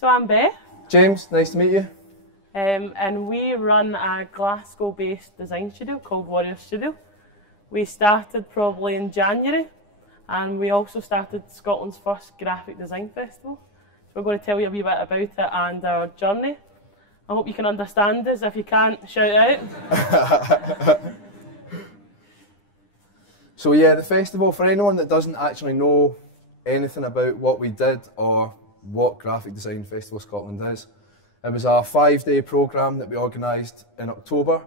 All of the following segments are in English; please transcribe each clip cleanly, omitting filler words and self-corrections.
So I'm Beth. James, nice to meet you. And we run a Glasgow-based design studio called Warrior Studio. We started probably in January, and we also started Scotland's first graphic design festival. So we're going to tell you a wee bit about it and our journey. I hope you can understand us. If you can't, shout out. So yeah, the festival, for anyone that doesn't actually know anything about what we did or what Graphic Design Festival Scotland is, it was a 5-day programme that we organised in October.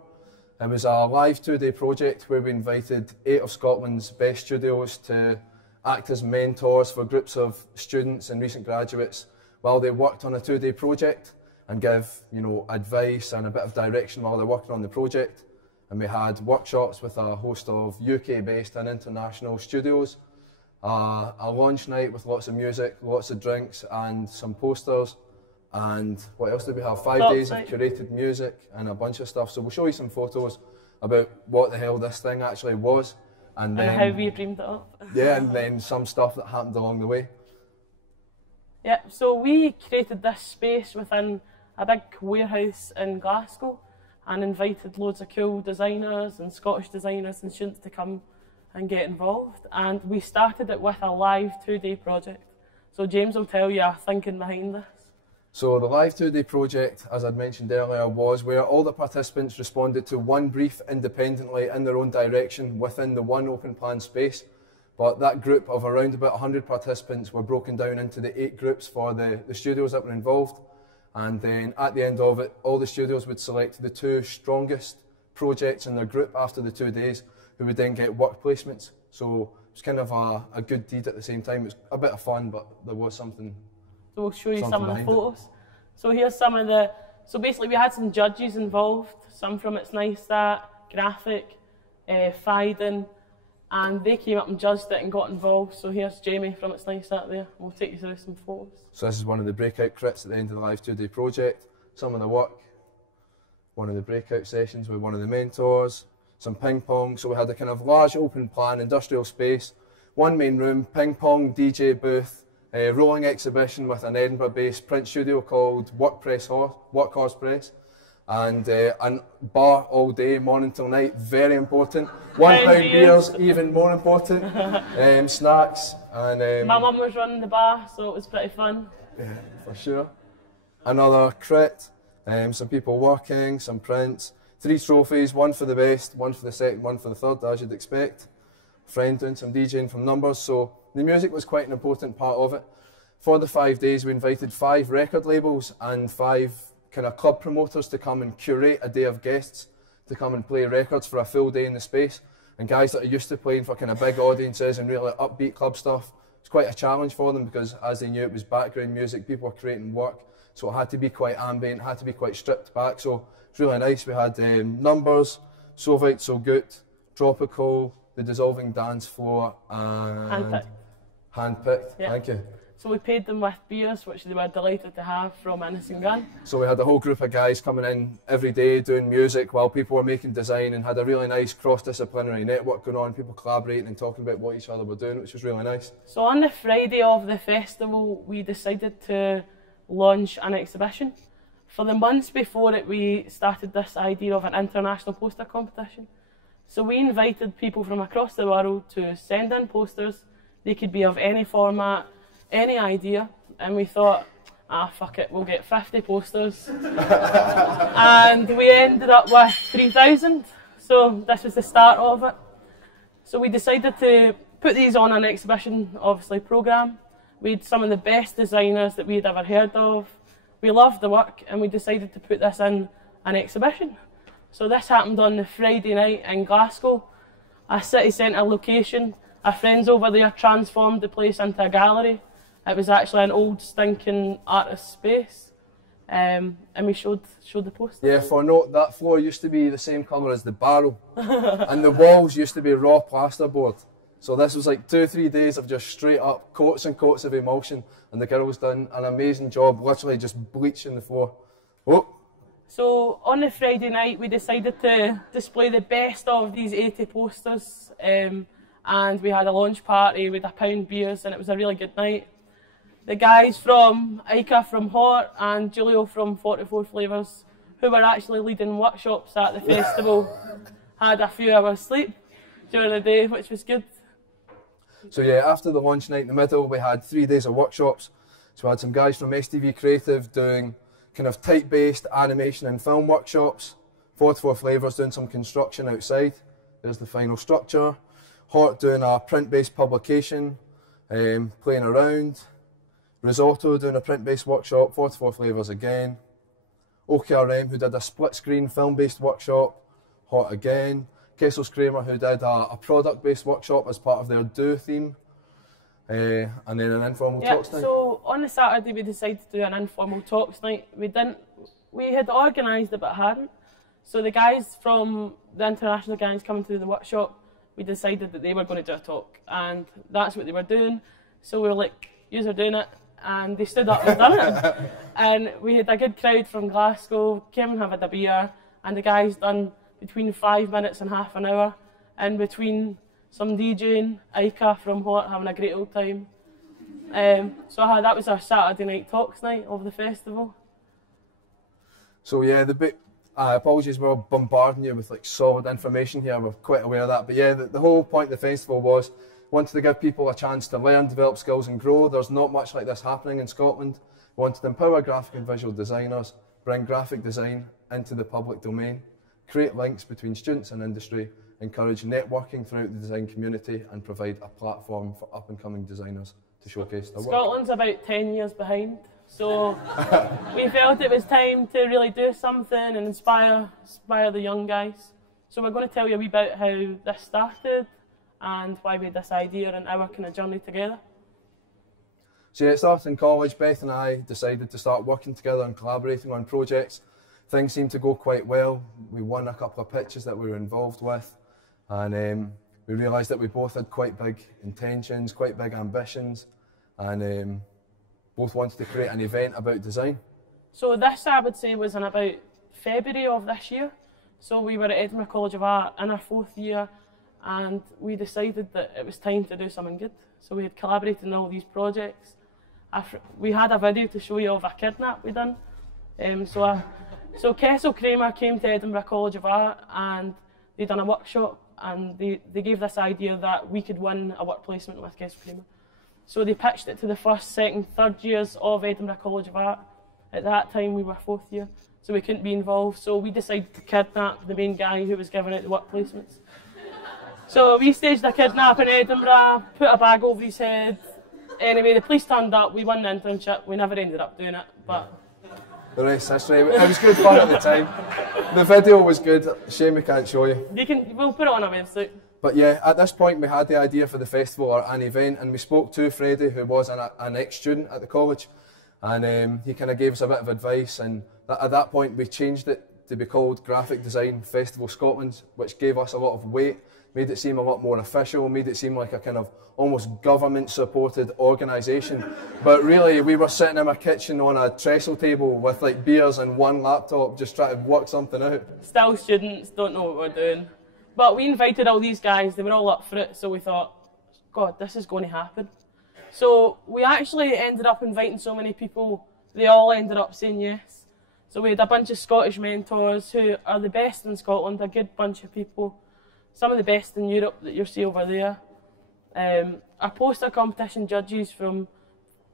It was a live 2-day project where we invited 8 of Scotland's best studios to act as mentors for groups of students and recent graduates while they worked on a 2-day project and give, advice and a bit of direction while they're working on the project. And we had workshops with a host of UK-based and international studios, a launch night with lots of music, lots of drinks and some posters. And what else did we have? 5 days of curated music and a bunch of stuff. So we'll show you some photos about what the hell this thing actually was. And then, how we dreamed it up. Yeah, and then some stuff that happened along the way. Yeah, so we created this space within a big warehouse in Glasgow and invited loads of cool designers and Scottish designers and students to come and get involved. And we started it with a live 2-day project. So James will tell you our thinking behind this. So the live 2-day project, as I'd mentioned earlier, was where all the participants responded to one brief independently in their own direction within the one open plan space. But that group of around about 100 participants were broken down into the 8 groups for the studios that were involved. And then at the end of it, all the studios would select the 2 strongest projects in their group after the 2 days, who would then get work placements. So it was kind of a good deed at the same time. It was a bit of fun, but there was something. So we'll show you some of the photos. So here's some of the, so basically we had some judges involved, some from It's Nice That, Graphic, Fiden, and they came up and judged it and got involved. So here's Jamie from It's Nice That there. We'll take you through some photos. So this is one of the breakout crits at the end of the live 2-day project. Some of the work, one of the breakout sessions with one of the mentors, some ping pong. So we had a kind of large open plan industrial space, one main room, ping pong, DJ booth, a rolling exhibition with an Edinburgh-based print studio called Workhorse Press, and a bar all day, morning till night, very important. £1 beers, even more important. Snacks. And my mum was running the bar, so it was pretty fun. Yeah, for sure. Another crit, some people working, some prints, 3 trophies, one for the best, one for the second, one for the third, as you'd expect. Friend doing some DJing from numbers, so the music was quite an important part of it. For the 5 days, we invited 5 record labels and 5 kind of club promoters to come and curate a day of guests to come and play records for a full day in the space. And guys that are used to playing for kind of big audiences and really upbeat club stuff, it's quite a challenge for them because as they knew it was background music, people were creating work, so it had to be quite ambient, had to be quite stripped back. So it's really nice. We had Numbers, So Weit So Good, Tropical, The Dissolving Dance Floor, and Handpicked. Yeah. Thank you. So we paid them with beers, which they were delighted to have from Innocent Gun. So we had a whole group of guys coming in every day doing music while people were making design, and had a really nice cross-disciplinary network going on, people collaborating and talking about what each other were doing, which was really nice. So on the Friday of the festival, we decided to launch an exhibition. For the months before it, we started this idea of an international poster competition. So we invited people from across the world to send in posters. They could be of any format, any idea, and we thought, fuck it, we'll get 50 posters. And we ended up with 3,000, so this was the start of it. So we decided to put these on an exhibition, obviously, programme. We had some of the best designers that we had ever heard of. We loved the work, and we decided to put this in an exhibition. So this happened on the Friday night in Glasgow, a city centre location. Our friends over there transformed the place into a gallery. It was actually an old stinking artist space, and we showed the posters. Yeah, for a note, that floor used to be the same colour as the barrel, and the walls used to be raw plasterboard. So this was like 2 or 3 days of just straight up coats and coats of emulsion, and the girls done an amazing job, literally just bleaching the floor. Oh. So on the Friday night, we decided to display the best of these 80 posters, and we had a launch party with £1 beers, and it was a really good night. the guys from Ica from Hort and Julio from 44 Flavours, who were actually leading workshops at the festival, had a few hours sleep during the day, which was good. So yeah, after the launch night in the middle, we had 3 days of workshops. So we had some guys from STV Creative doing kind of type-based animation and film workshops. 44 Flavours doing some construction outside. There's the final structure. Hort doing a print-based publication, playing around. Risotto doing a print-based workshop. 44 Flavours again. OKRM who did a split-screen film-based workshop. Hort again. Kessel's Kramer who did a product-based workshop as part of their Do theme. And then an informal talks night. So on the Saturday we decided to do an informal talks night. We had organised it but hadn't. So the guys from the international guys coming to the workshop, we decided that they were going to do a talk, and that's what they were doing. So we were like, "Yous are doing it," and they stood up and done it. And we had a good crowd from Glasgow, came and had a beer, and the guys done between 5 minutes and half an hour, and between some DJing, Ica from Hort having a great old time. So that was our Saturday night talks night of the festival. So yeah, apologies, we're bombarding you with like solid information here, we're quite aware of that. But yeah, the whole point of the festival was wanted to give people a chance to learn, develop skills and grow. There's not much like this happening in Scotland. We wanted to empower graphic and visual designers, bring graphic design into the public domain, create links between students and industry, encourage networking throughout the design community, and provide a platform for up-and-coming designers to showcase their work. Scotland's about 10 years behind, so we felt it was time to really do something and inspire the young guys. So we're going to tell you a wee bit how this started and why we had this idea and our kind of journey together. So yeah, it started in college. Beth and I decided to start working together and collaborating on projects. Things seemed to go quite well. We won a couple of pitches that we were involved with, and we realised that we both had quite big intentions, quite big ambitions, and both wanted to create an event about design. So this, I would say, was in about February of this year. So we were at Edinburgh College of Art in our 4th year, and we decided that it was time to do something good. So we had collaborated on all these projects. We had a video to show you of a kidnap we done. So Kessel Kramer came to Edinburgh College of Art and they done a workshop, and they gave this idea that we could win a work placement with Kessel Kramer. So they pitched it to the 1st, 2nd, 3rd years of Edinburgh College of Art. At that time we were 4th year, so we couldn't be involved. So we decided to kidnap the main guy who was giving out the work placements. So we staged a kidnap in Edinburgh, put a bag over his head. Anyway, the police turned up, we won the internship, we never ended up doing it, but... The rest is history. It was good fun at the time. The video was good, shame we can't show you. We'll put it on our website. But yeah, at this point we had the idea for the festival or an event, and we spoke to Freddie, who was an ex-student at the college, and he kind of gave us a bit of advice, and at that point we changed it to be called Graphic Design Festival Scotland, which gave us a lot of weight, made it seem a lot more official, made it seem like a kind of almost government-supported organisation. But really, we were sitting in our kitchen on a trestle table with like beers and one laptop, just trying to work something out. Still students, don't know what we're doing. But we invited all these guys, they were all up for it, so we thought, God, this is going to happen. So we actually ended up inviting so many people, they all ended up saying yes. So we had a bunch of Scottish mentors who are the best in Scotland, a good bunch of people. Some of the best in Europe that you'll see over there. Our poster competition judges from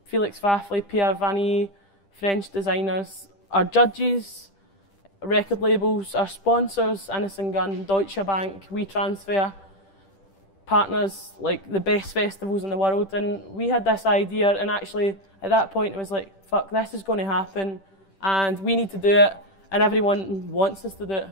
Felix Vaffley, Pierre Vanille, French designers. Our judges, record labels, our sponsors, Innocent Gun, Deutsche Bank, WeTransfer, partners, like the best festivals in the world. And we had this idea, and actually at that point it was like, fuck, this is going to happen and we need to do it, and everyone wants us to do it.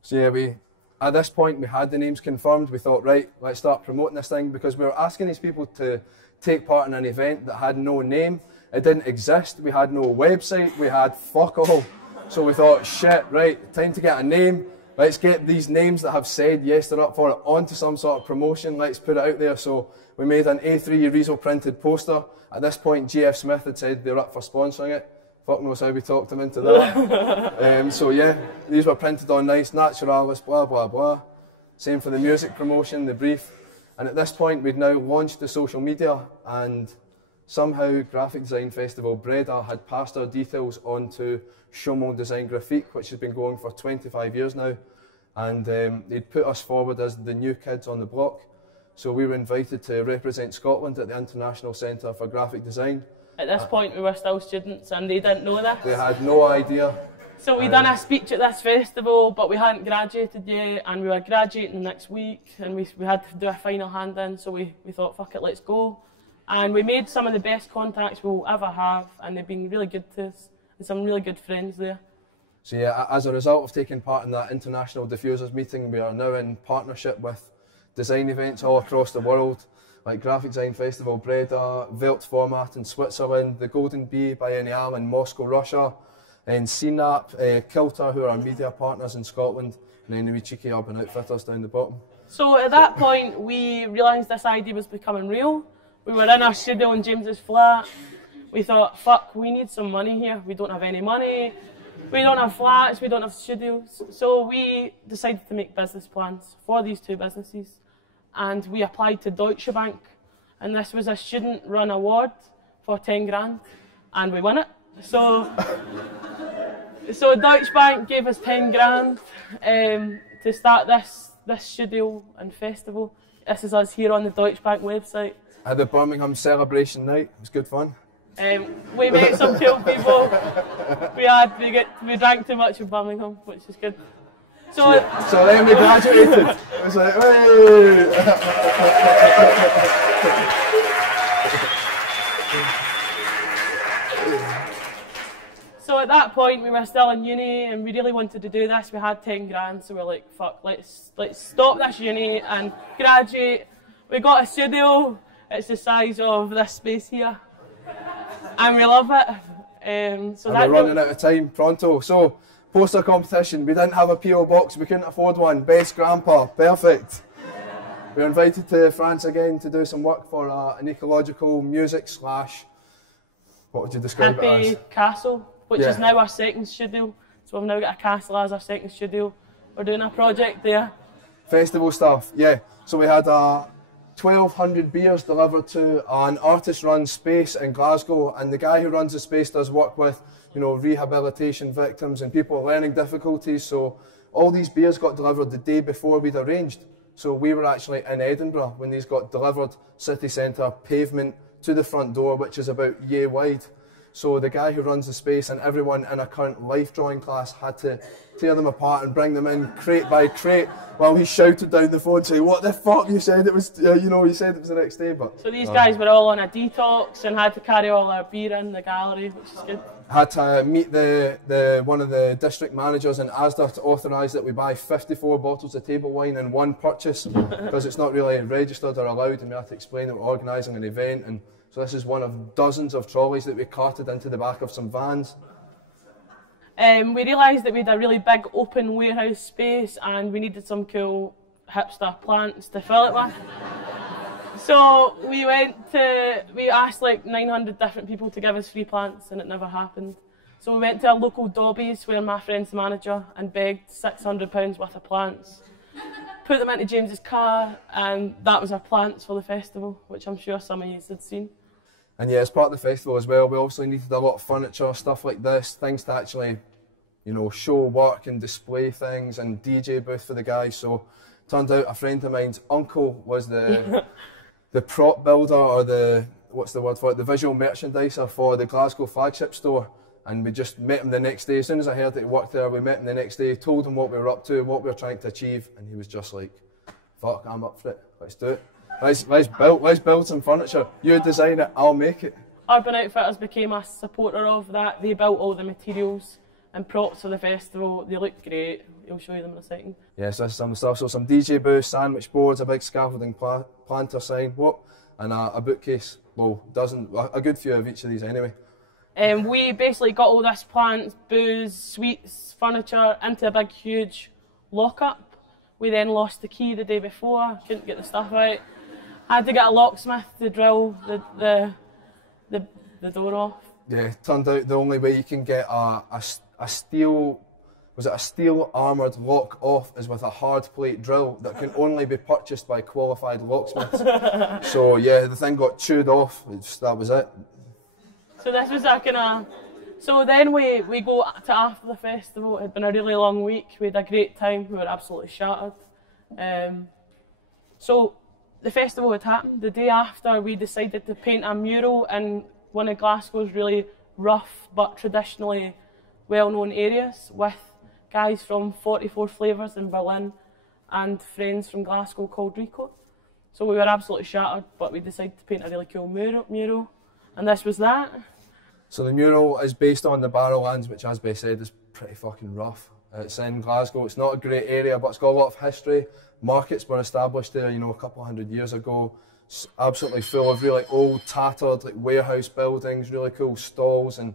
So yeah, at this point we had the names confirmed. We thought, right, let's start promoting this thing, because we were asking these people to take part in an event that had no name. It didn't exist, we had no website, we had fuck all. So we thought, shit, right, time to get a name. Let's get these names that have said yes, they're up for it, onto some sort of promotion. Let's put it out there. So we made an A3 Ereso printed poster. At this point, GF Smith had said they're up for sponsoring it. Fuck knows how we talked them into that. So yeah, these were printed on nice, naturalis, blah, blah, blah. Same for the music promotion, the brief. And at this point, we'd now launched the social media and somehow Graphic Design Festival Breda had passed our details on to Chaumont Design Graphique, which has been going for 25 years now, and they'd put us forward as the new kids on the block. So we were invited to represent Scotland at the International Centre for Graphic Design. At this point we were still students and they didn't know this. They had no idea. So we done a speech at this festival, but we hadn't graduated yet, and we were graduating next week, and we had to do a final hand-in, so we thought, fuck it, let's go. And we made some of the best contacts we'll ever have, and they've been really good to us, and some really good friends there. So yeah, as a result of taking part in that International Diffusers meeting, we are now in partnership with design events all across the world, like Graphic Design Festival Breda, Welt Format in Switzerland, the Golden Bee Biennial in Moscow, Russia, and CNAP, Kilter, who are our media partners in Scotland, and then the wee cheeky Urban Outfitters down the bottom. So at that point, we realised this idea was becoming real. We were in our studio in James's flat. We thought, fuck, we need some money here. We don't have any money. We don't have flats, we don't have studios. So we decided to make business plans for these two businesses. And we applied to Deutsche Bank. And this was a student-run award for 10 grand. And we won it. So Deutsche Bank gave us 10 grand to start this studio and festival. This is us here on the Deutsche Bank website. At the Birmingham celebration night, it was good fun. We met some cool people. We drank too much in Birmingham, which is good. So then we graduated. It was like, hey! So at that point we were still in uni and we really wanted to do this. We had 10 grand, so we're like, fuck, let's stop this uni and graduate. We got a studio. It's the size of this space here. And we love it. And we're running out of time pronto. So, poster competition. We didn't have a PO box. We couldn't afford one. Best grandpa. Perfect. We were invited to France again to do some work for an ecological music / what would you describe it as? Happy Castle, which is now our second studio. So we've now got a castle as our second studio. We're doing a project there. Festival stuff, yeah. So we had 1,200 beers delivered to an artist-run space in Glasgow, and the guy who runs the space does work with, rehabilitation victims and people with learning difficulties. So all these beers got delivered the day before we'd arranged. So we were actually in Edinburgh when these got delivered, city centre, pavement, to the front door, which is about yay wide. So the guy who runs the space and everyone in a current life drawing class had to tear them apart and bring them in crate by crate while he shouted down the phone saying, "What the fuck, you said it was, you said it was the next day." But so these guys were all on a detox and had to carry all our beer in the gallery, which is good. Had to meet one of the district managers in Asda to authorise that we buy 54 bottles of table wine in one purchase because it's not really registered or allowed, and we had to explain that we're organising an event. And so this is one of dozens of trolleys that we carted into the back of some vans. We realised that we had a really big open warehouse space and we needed some cool hipster plants to fill it with. So we asked like 900 different people to give us free plants and it never happened. So we went to a local Dobbies where my friend's the manager and begged £600 worth of plants. Put them into James's car and that was our plants for the festival, which I'm sure some of you had seen. And yeah, as part of the festival as well, we also needed a lot of furniture, stuff like this, things to actually, show work and display things, and DJ booth for the guys. So turned out a friend of mine's uncle was the prop builder, or the visual merchandiser for the Glasgow flagship store. And we just met him the next day. As soon as I heard that he worked there, we met him the next day, told him what we were up to, what we were trying to achieve, and he was just like, "Fuck, I'm up for it. Let's do it. Let's build some furniture. You design it, I'll make it." Urban Outfitters became a supporter of that. They built all the materials and props for the festival. They look great. I'll show you them in a second. Yes, this is some stuff. So some DJ booths, sandwich boards, a big scaffolding planter sign, and a bookcase. Well, a good few of each of these anyway. We basically got all this plants, booze, sweets, furniture into a big, huge lock-up. We then lost the key the day before, couldn't get the stuff out. Had to get a locksmith to drill the door off. Yeah, turned out the only way you can get a steel was it a steel armoured lock off is with a hard plate drill that can only be purchased by qualified locksmiths. So yeah, the thing got chewed off, that was it. So this was a kind of... So then we go to after the festival. It had been a really long week. We had a great time. We were absolutely shattered. So the festival had happened. The day after, we decided to paint a mural in one of Glasgow's really rough but traditionally well-known areas with guys from 44 Flavours in Berlin and friends from Glasgow called Rico. So we were absolutely shattered, but we decided to paint a really cool mural, and this was that. So the mural is based on the Barrowlands, which, as Beth said, is pretty fucking rough. It's in Glasgow. It's not a great area, but it's got a lot of history. Markets were established there, you know, a couple of hundred years ago. It's absolutely full of really old, tattered, like warehouse buildings, really cool stalls, and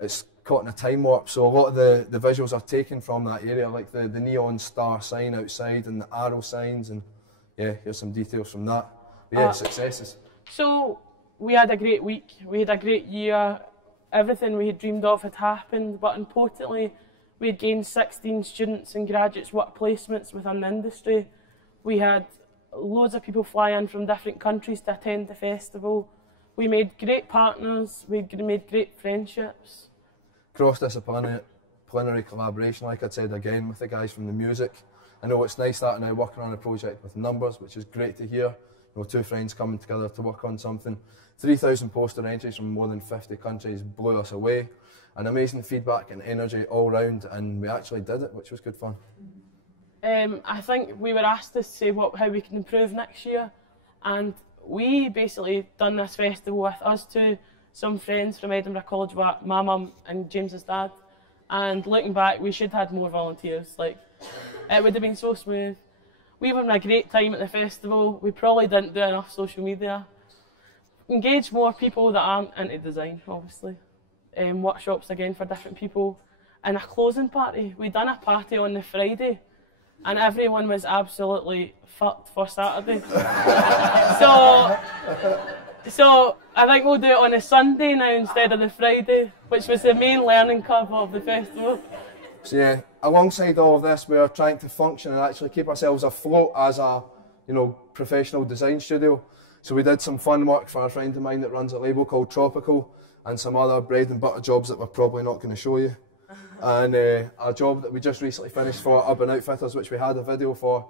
it's caught in a time warp. So a lot of the visuals are taken from that area, like the neon star sign outside and the arrow signs, and yeah, here's some details from that. But yeah, successes. So we had a great week. We had a great year. Everything we had dreamed of had happened, but importantly, we had gained 16 students and graduates work placements within the industry. We had loads of people fly in from different countries to attend the festival. We made great partners, we made great friendships. Cross-disciplinary collaboration, like I said again, with the guys from the music. I know it's nice that now working on a project with numbers, which is great to hear. You know, two friends coming together to work on something. 3,000 poster entries from more than 50 countries blew us away. And amazing feedback and energy all round, and we actually did it, which was good fun. I think we were asked to say how we can improve next year, and we basically done this festival with us two, some friends from Edinburgh College, my mum and James's dad, and looking back, we should have had more volunteers. Like, it would have been so smooth. We were having a great time at the festival. We probably didn't do enough social media. Engage more people that aren't into design, obviously. Workshops again for different people. And a closing party. We done a party on the Friday and everyone was absolutely fucked for Saturday. So I think we'll do it on a Sunday now instead of the Friday, which was the main learning curve of the festival. So yeah, alongside all of this, we are trying to function and actually keep ourselves afloat as a, you know, professional design studio. So we did some fun work for a friend of mine that runs a label called Tropical, and some other bread and butter jobs that we're probably not going to show you. And a job that we just recently finished for Urban Outfitters, which we had a video for.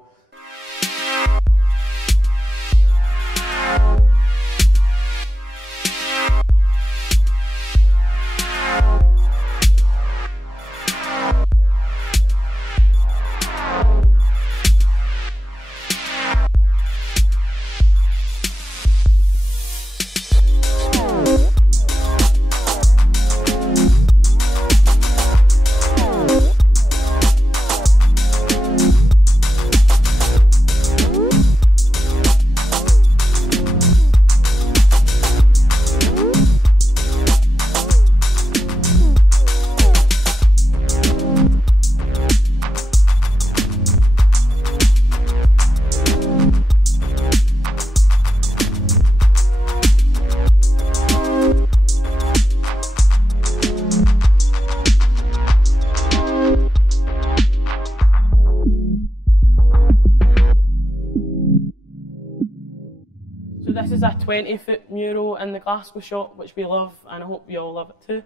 This is a 20-foot mural in the Glasgow shop, which we love, and I hope you all love it too.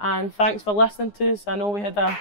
And thanks for listening to us. I know we had a...